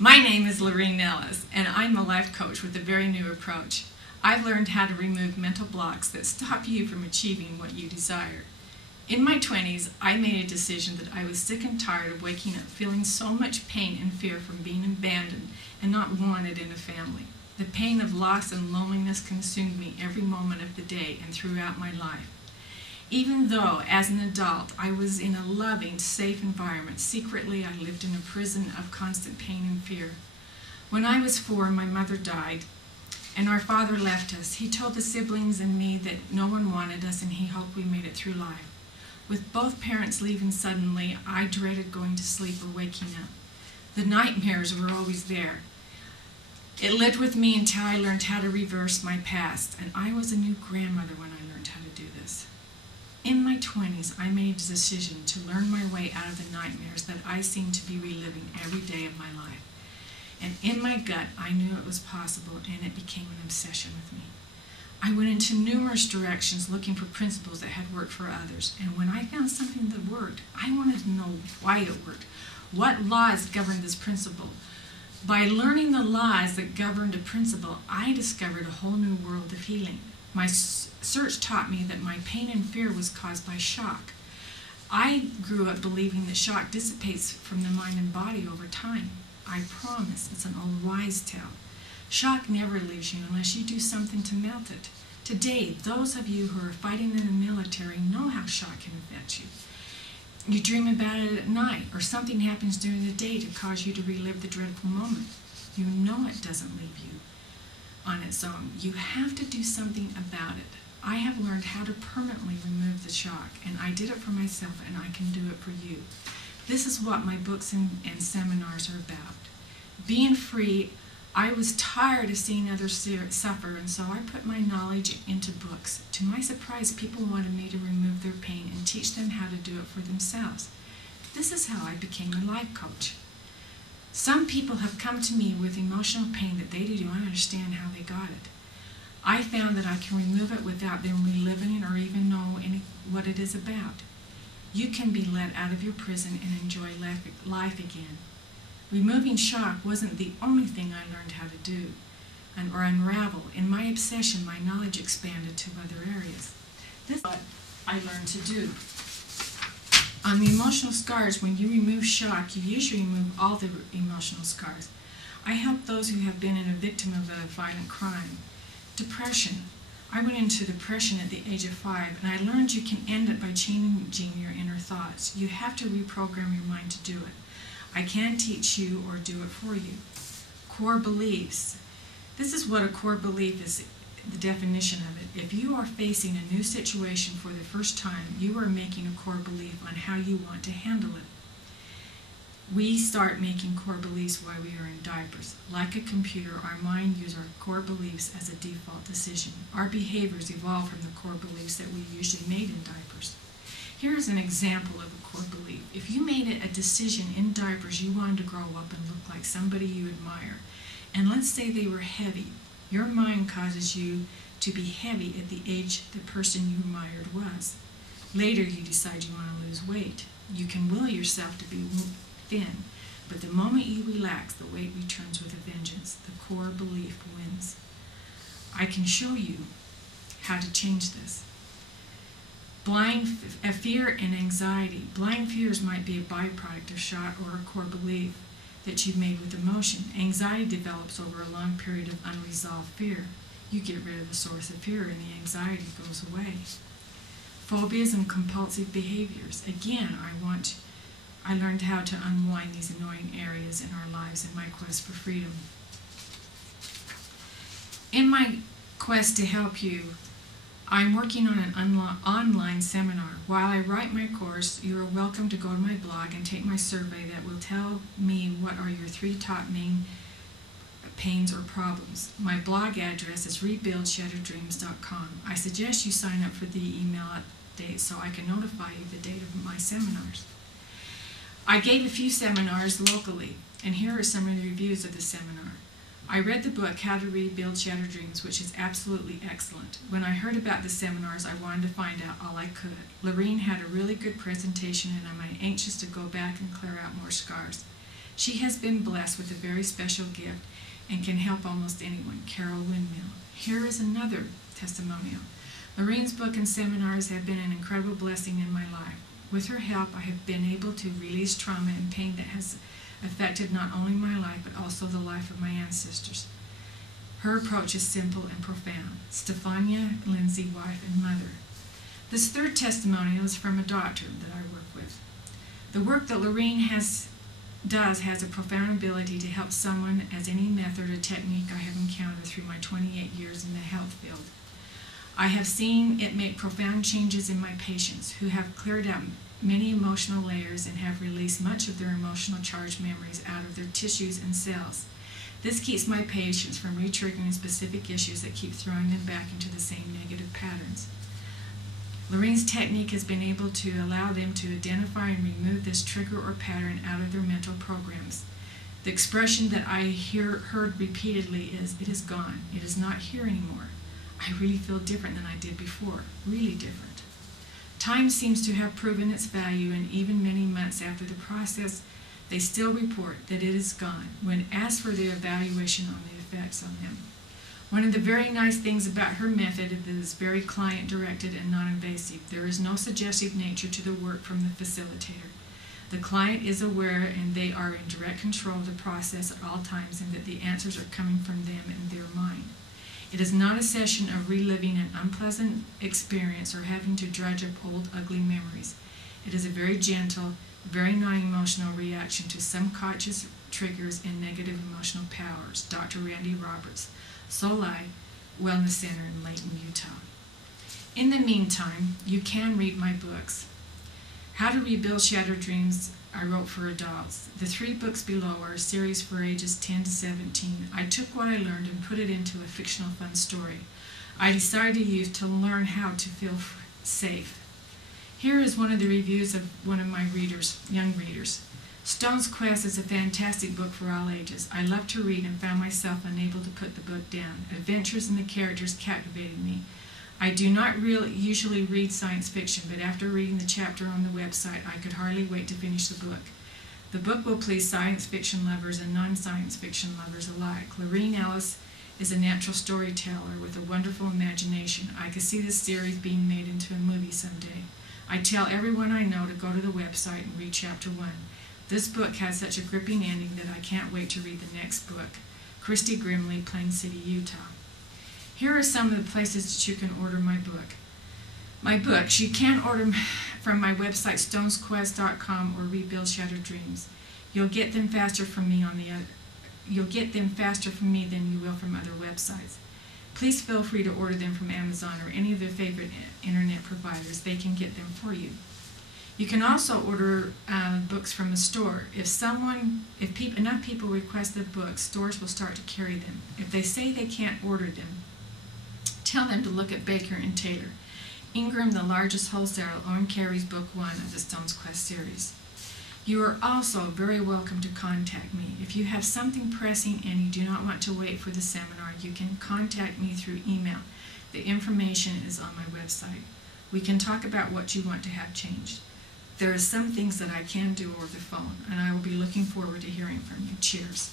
My name is Lorene Nellis, and I'm a life coach with a very new approach. I've learned how to remove mental blocks that stop you from achieving what you desire. In my 20s, I made a decision that I was sick and tired of waking up feeling so much pain and fear from being abandoned and not wanted in a family. The pain of loss and loneliness consumed me every moment of the day and throughout my life. Even though, as an adult, I was in a loving, safe environment, secretly I lived in a prison of constant pain and fear. When I was 4, my mother died, and our father left us. He told the siblings and me that no one wanted us, and he hoped we made it through life. With both parents leaving suddenly, I dreaded going to sleep or waking up. The nightmares were always there. It lived with me until I learned how to reverse my past, and I was a new grandmother when I learned how to do this. In my 20s, I made a decision to learn my way out of the nightmares that I seemed to be reliving every day of my life. And in my gut, I knew it was possible, and it became an obsession with me. I went into numerous directions looking for principles that had worked for others, and when I found something that worked, I wanted to know why it worked. What laws governed this principle? By learning the laws that governed a principle, I discovered a whole new world of healing. My search taught me that my pain and fear was caused by shock. I grew up believing that shock dissipates from the mind and body over time. I promise, it's an old wives' tale. Shock never leaves you unless you do something to melt it. Today, those of you who are fighting in the military know how shock can affect you. You dream about it at night, or something happens during the day to cause you to relive the dreadful moment. You know it doesn't leave you on its own. You have to do something about it. I have learned how to permanently remove the shock, and I did it for myself, and I can do it for you. This is what my books and seminars are about. Being free. I was tired of seeing others suffer, and so I put my knowledge into books. To my surprise, people wanted me to remove their pain and teach them how to do it for themselves. This is how I became a life coach. Some people have come to me with emotional pain that they don't understand how they got it. I found that I can remove it without them reliving it or even know what it is about. You can be let out of your prison and enjoy life again. Removing shock wasn't the only thing I learned how to do or unravel. In my obsession, my knowledge expanded to other areas. This is what I learned to do. On the emotional scars, when you remove shock, you usually remove all the emotional scars. I help those who have been a victim of a violent crime. Depression. I went into depression at the age of 5, and I learned you can end it by changing your inner thoughts. You have to reprogram your mind to do it. I can't teach you or do it for you. Core beliefs. This is what a core belief is, the definition of it. If you are facing a new situation for the first time, you are making a core belief on how you want to handle it. We start making core beliefs while we are in diapers. Like a computer, our mind uses our core beliefs as a default decision. Our behaviors evolve from the core beliefs that we usually made in diapers. Here is an example of a core belief. If you made it a decision in diapers you wanted to grow up and look like somebody you admire, and let's say they were heavy, your mind causes you to be heavy at the age the person you admired was. Later you decide you want to lose weight. You can will yourself to be thin, but the moment you relax, the weight returns with a vengeance. The core belief wins. I can show you how to change this. Blind fear and anxiety. Blind fears might be a byproduct of shock or a core belief that you've made with emotion. Anxiety develops over a long period of unresolved fear. You get rid of the source of fear and the anxiety goes away. Phobias and compulsive behaviors. Again, I learned how to unwind these annoying areas in our lives in my quest for freedom. In my quest to help you, I'm working on an online seminar. While I write my course, you are welcome to go to my blog and take my survey that will tell me what are your 3 top main pains or problems. My blog address is rebuildshattereddreams.com. I suggest you sign up for the email update so I can notify you the date of my seminars. I gave a few seminars locally, and here are some of the reviews of the seminar. I read the book, How to Rebuild Shattered Dreams, which is absolutely excellent. When I heard about the seminars, I wanted to find out all I could. Lorene had a really good presentation, and I'm anxious to go back and clear out more scars. She has been blessed with a very special gift and can help almost anyone. Carol Windmill. Here is another testimonial. Lorraine's book and seminars have been an incredible blessing in my life. With her help, I have been able to release trauma and pain that has affected not only my life, but also the life of my ancestors. Her approach is simple and profound. Stefania Lindsay, wife and mother. This third testimonial is from a doctor that I work with. The work that Lorraine does has a profound ability to help someone as any method or technique I have encountered through my 28 years in the health field. I have seen it make profound changes in my patients who have cleared out many emotional layers and have released much of their emotional charged memories out of their tissues and cells. This keeps my patients from re-triggering specific issues that keep throwing them back into the same negative patterns. Lorraine's technique has been able to allow them to identify and remove this trigger or pattern out of their mental programs. The expression that I heard repeatedly is, "It is gone. It is not here anymore. I really feel different than I did before, really different." Time seems to have proven its value, and even many months after the process, they still report that it is gone when asked for their evaluation on the effects on them. One of the very nice things about her method is that it is very client-directed and non-invasive. There is no suggestive nature to the work from the facilitator. The client is aware and they are in direct control of the process at all times, and that the answers are coming from them and their mind. It is not a session of reliving an unpleasant experience or having to dredge up old, ugly memories. It is a very gentle, very non-emotional reaction to some conscious triggers and negative emotional powers. Dr. Randy Roberts, Soli Wellness Center in Layton, Utah. In the meantime, you can read my books. How to Rebuild Shattered Dreams, I wrote for adults. The 3 books below are a series for ages 10 to 17. I took what I learned and put it into a fictional fun story. I decided to use to learn how to feel safe. Here is one of the reviews of one of my readers, young readers. Stone's Quest is a fantastic book for all ages. I love to read and found myself unable to put the book down. Adventures and the characters captivated me. I do not usually read science fiction, but after reading the chapter on the website, I could hardly wait to finish the book. The book will please science fiction lovers and non-science fiction lovers alike. Lorraine Ellis is a natural storyteller with a wonderful imagination. I could see this series being made into a movie someday. I tell everyone I know to go to the website and read chapter 1. This book has such a gripping ending that I can't wait to read the next book. Christy Grimley, Plain City, Utah. Here are some of the places that you can order my book. My books, you can order from my website, stonesquest.com, or Rebuild Shattered Dreams. You'll get them faster from me than you will from other websites. Please feel free to order them from Amazon or any of their favorite internet providers. They can get them for you. You can also order books from a store. If enough people request the books, stores will start to carry them. If they say they can't order them, tell them to look at Baker and Taylor. Ingram, the largest wholesaler, carries book 1 of the Stone's Quest series. You are also very welcome to contact me. If you have something pressing and you do not want to wait for the seminar, you can contact me through email. The information is on my website. We can talk about what you want to have changed. There are some things that I can do over the phone, and I will be looking forward to hearing from you. Cheers.